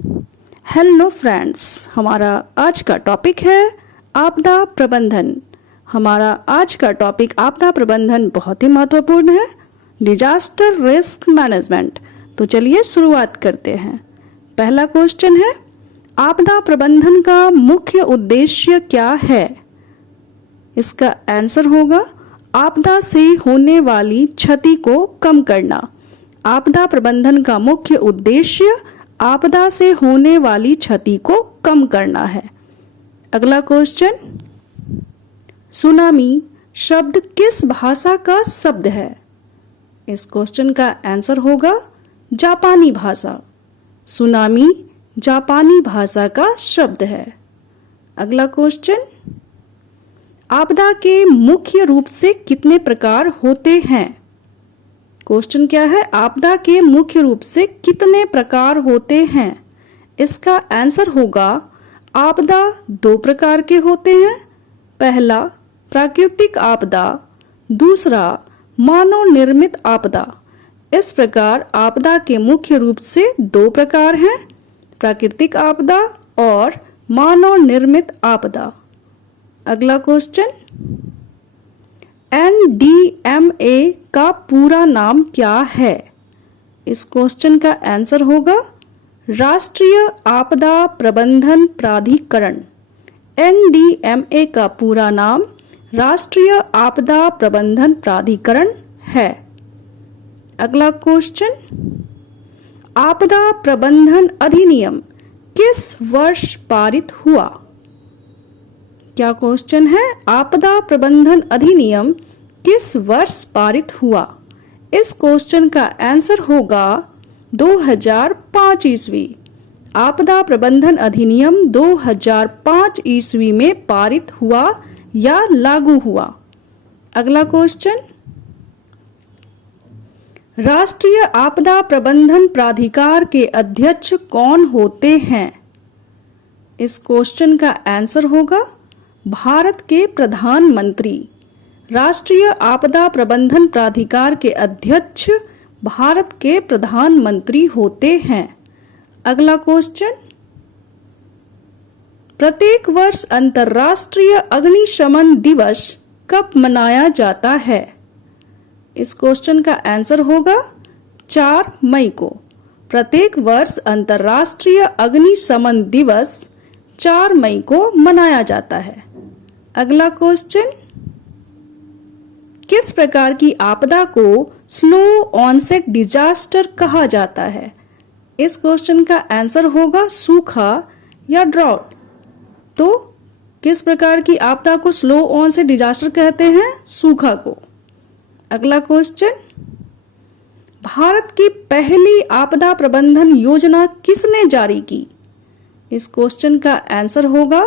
Hello friends, हमारा आज का टॉपिक है आपदा प्रबंधन। हमारा आज का टॉपिक आपदा प्रबंधन बहुत ही महत्वपूर्ण है, डिजास्टर रिस्क मैनेजमेंट। तो चलिए शुरुआत करते हैं। पहला क्वेश्चन है, आपदा प्रबंधन का मुख्य उद्देश्य क्या है? इसका आंसर होगा आपदा से होने वाली क्षति को कम करना। आपदा प्रबंधन का मुख्य उद्देश्य आपदा से होने वाली क्षति को कम करना है। अगला क्वेश्चन, सुनामी शब्द किस भाषा का शब्द है? इस क्वेश्चन का आंसर होगा जापानी भाषा। सुनामी जापानी भाषा का शब्द है। अगला क्वेश्चन, आपदा के मुख्य रूप से कितने प्रकार होते हैं? क्वेश्चन क्या है, आपदा के मुख्य रूप से कितने प्रकार होते हैं? इसका आंसर होगा आपदा दो प्रकार के होते हैं। पहला प्राकृतिक आपदा, दूसरा मानव निर्मित आपदा। इस प्रकार आपदा के मुख्य रूप से दो प्रकार हैं, प्राकृतिक आपदा और मानव निर्मित आपदा। अगला क्वेश्चन, NDMA का पूरा नाम क्या है? इस क्वेश्चन का आंसर होगा राष्ट्रीय आपदा प्रबंधन प्राधिकरण। NDMA का पूरा नाम राष्ट्रीय आपदा प्रबंधन प्राधिकरण है। अगला क्वेश्चन, आपदा प्रबंधन अधिनियम किस वर्ष पारित हुआ? क्या क्वेश्चन है, आपदा प्रबंधन अधिनियम किस वर्ष पारित हुआ? इस क्वेश्चन का आंसर होगा 2005 ईस्वी। आपदा प्रबंधन अधिनियम 2005 ईस्वी में पारित हुआ या लागू हुआ। अगला क्वेश्चन, राष्ट्रीय आपदा प्रबंधन प्राधिकार के अध्यक्ष कौन होते हैं? इस क्वेश्चन का आंसर होगा भारत के प्रधानमंत्री। राष्ट्रीय आपदा प्रबंधन प्राधिकार के अध्यक्ष भारत के प्रधानमंत्री होते हैं। अगला क्वेश्चन, प्रत्येक वर्ष अंतर्राष्ट्रीय अग्निशमन दिवस कब मनाया जाता है? इस क्वेश्चन का आंसर होगा 4 मई को। प्रत्येक वर्ष अंतर्राष्ट्रीय अग्निशमन दिवस 4 मई को मनाया जाता है। अगला क्वेश्चन, किस प्रकार की आपदा को स्लो ऑनसेट डिजास्टर कहा जाता है? इस क्वेश्चन का आंसर होगा सूखा या ड्रॉट। तो किस प्रकार की आपदा को स्लो ऑनसेट डिजास्टर कहते हैं? सूखा को। अगला क्वेश्चन, भारत की पहली आपदा प्रबंधन योजना किसने जारी की? इस क्वेश्चन का आंसर होगा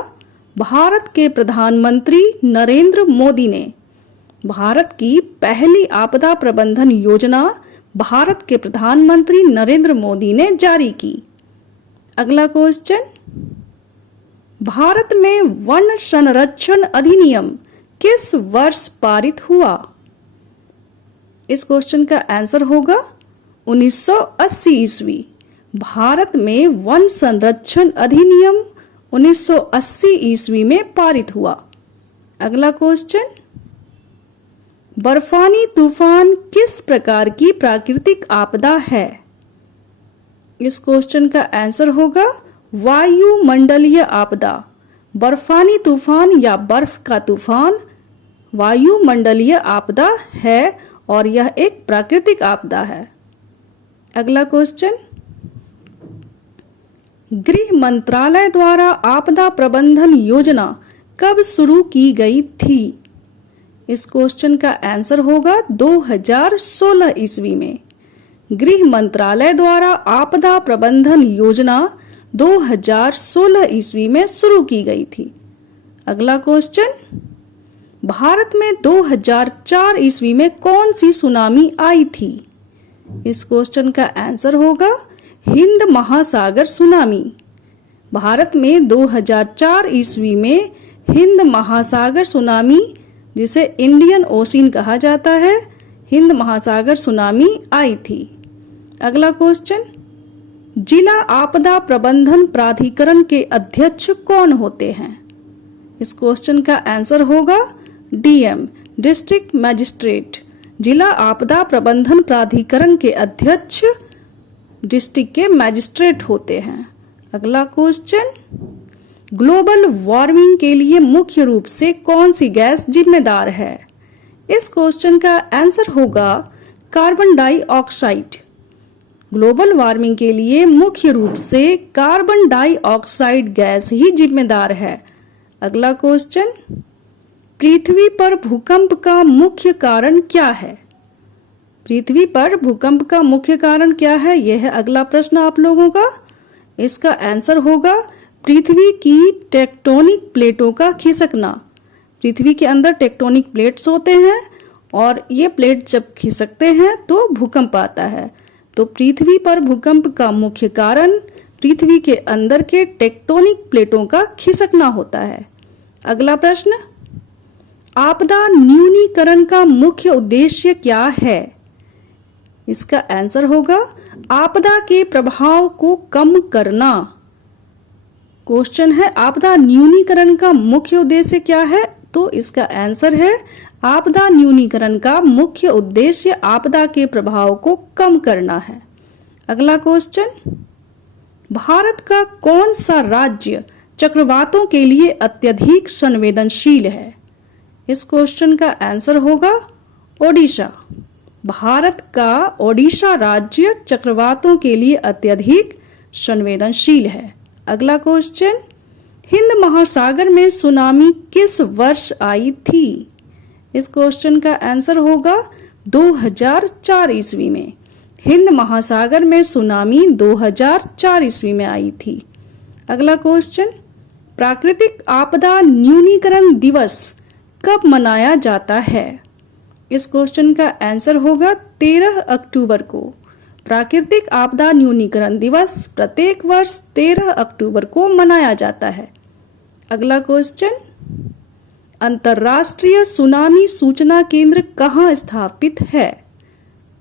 भारत के प्रधानमंत्री नरेंद्र मोदी ने। भारत की पहली आपदा प्रबंधन योजना भारत के प्रधानमंत्री नरेंद्र मोदी ने जारी की। अगला क्वेश्चन, भारत में वन संरक्षण अधिनियम किस वर्ष पारित हुआ? इस क्वेश्चन का आंसर होगा 1980 ईस्वी। भारत में वन संरक्षण अधिनियम 1980 ईस्वी में पारित हुआ। अगला क्वेश्चन, बर्फानी तूफान किस प्रकार की प्राकृतिक आपदा है? इस क्वेश्चन का आंसर होगा वायुमंडलीय आपदा। बर्फानी तूफान या बर्फ का तूफान वायुमंडलीय आपदा है और यह एक प्राकृतिक आपदा है। अगला क्वेश्चन, गृह मंत्रालय द्वारा आपदा प्रबंधन योजना कब शुरू की गई थी? इस क्वेश्चन का आंसर होगा 2016 ईस्वी में। गृह मंत्रालय द्वारा आपदा प्रबंधन योजना 2016 ईस्वी में शुरू की गई थी। अगला क्वेश्चन, भारत में 2004 ईस्वी में कौन सी सुनामी आई थी? इस क्वेश्चन का आंसर होगा हिंद महासागर सुनामी। भारत में 2004 ईस्वी में हिंद महासागर सुनामी, जिसे इंडियन ओशियन कहा जाता है, हिंद महासागर सुनामी आई थी। अगला क्वेश्चन, जिला आपदा प्रबंधन प्राधिकरण के अध्यक्ष कौन होते हैं? इस क्वेश्चन का आंसर होगा डीएम, डिस्ट्रिक्ट मजिस्ट्रेट। जिला आपदा प्रबंधन प्राधिकरण के अध्यक्ष डिस्ट्रिक्ट के मैजिस्ट्रेट होते हैं। अगला क्वेश्चन, ग्लोबल वार्मिंग के लिए मुख्य रूप से कौन सी गैस जिम्मेदार है? इस क्वेश्चन का आंसर होगा कार्बन डाइऑक्साइड। ग्लोबल वार्मिंग के लिए मुख्य रूप से कार्बन डाइऑक्साइड गैस ही जिम्मेदार है। अगला क्वेश्चन, पृथ्वी पर भूकंप का मुख्य कारण क्या है? पृथ्वी पर भूकंप का मुख्य कारण क्या है? यह है अगला प्रश्न आप लोगों का। इसका आंसर होगा पृथ्वी की टेक्टोनिक प्लेटों का खिसकना। पृथ्वी के अंदर टेक्टोनिक प्लेट्स होते हैं और ये प्लेट जब खिसकते हैं तो भूकंप आता है। तो पृथ्वी पर भूकंप का मुख्य कारण पृथ्वी के अंदर के टेक्टोनिक प्लेटों का खिसकना होता है। अगला प्रश्न, आपदा न्यूनीकरण का मुख्य उद्देश्य क्या है? इसका आंसर होगा आपदा के प्रभाव को कम करना। क्वेश्चन है आपदा न्यूनीकरण का मुख्य उद्देश्य क्या है? तो इसका आंसर है आपदा न्यूनीकरण का मुख्य उद्देश्य आपदा के प्रभाव को कम करना है। अगला क्वेश्चन, भारत का कौन सा राज्य चक्रवातों के लिए अत्यधिक संवेदनशील है? इस क्वेश्चन का आंसर होगा ओडिशा। भारत का ओडिशा राज्य चक्रवातों के लिए अत्यधिक संवेदनशील है। अगला क्वेश्चन, हिंद महासागर में सुनामी किस वर्ष आई थी? इस क्वेश्चन का आंसर होगा 2004 ईस्वी में। हिंद महासागर में सुनामी 2004 ईस्वी में आई थी। अगला क्वेश्चन, प्राकृतिक आपदा न्यूनीकरण दिवस कब मनाया जाता है? इस क्वेश्चन का आंसर होगा 13 अक्टूबर को। प्राकृतिक आपदा न्यूनीकरण दिवस प्रत्येक वर्ष 13 अक्टूबर को मनाया जाता है। अगला क्वेश्चन, अंतर्राष्ट्रीय सुनामी सूचना केंद्र कहाँ स्थापित है?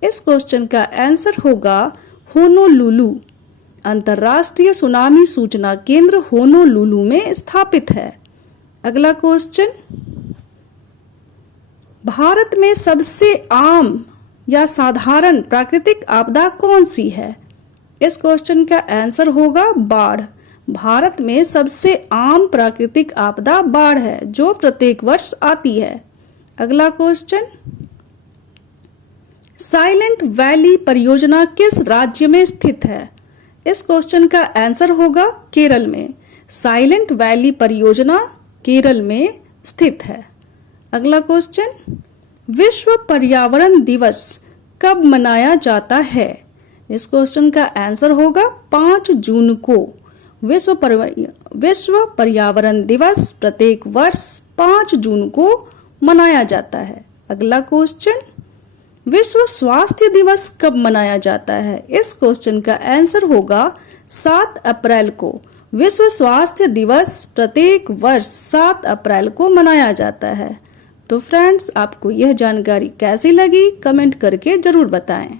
इस क्वेश्चन का आंसर होगा होनोलुलु। अंतर्राष्ट्रीय सुनामी सूचना केंद्र होनोलुलु में स्थापित है। अगला क्वेश्चन, भारत में सबसे आम या साधारण प्राकृतिक आपदा कौन सी है? इस क्वेश्चन का आंसर होगा बाढ़। भारत में सबसे आम प्राकृतिक आपदा बाढ़ है जो प्रत्येक वर्ष आती है। अगला क्वेश्चन, साइलेंट वैली परियोजना किस राज्य में स्थित है? इस क्वेश्चन का आंसर होगा केरल में। साइलेंट वैली परियोजना केरल में स्थित है। अगला क्वेश्चन, विश्व पर्यावरण दिवस कब मनाया जाता है? इस क्वेश्चन का आंसर होगा 5 जून को। विश्व पर्यावरण दिवस प्रत्येक वर्ष 5 जून को मनाया जाता है। अगला क्वेश्चन, विश्व स्वास्थ्य दिवस कब मनाया जाता है? इस क्वेश्चन का आंसर होगा 7 अप्रैल को। विश्व स्वास्थ्य दिवस प्रत्येक वर्ष 7 अप्रैल को मनाया जाता है। तो फ्रेंड्स, आपको यह जानकारी कैसी लगी कमेंट करके जरूर बताएं।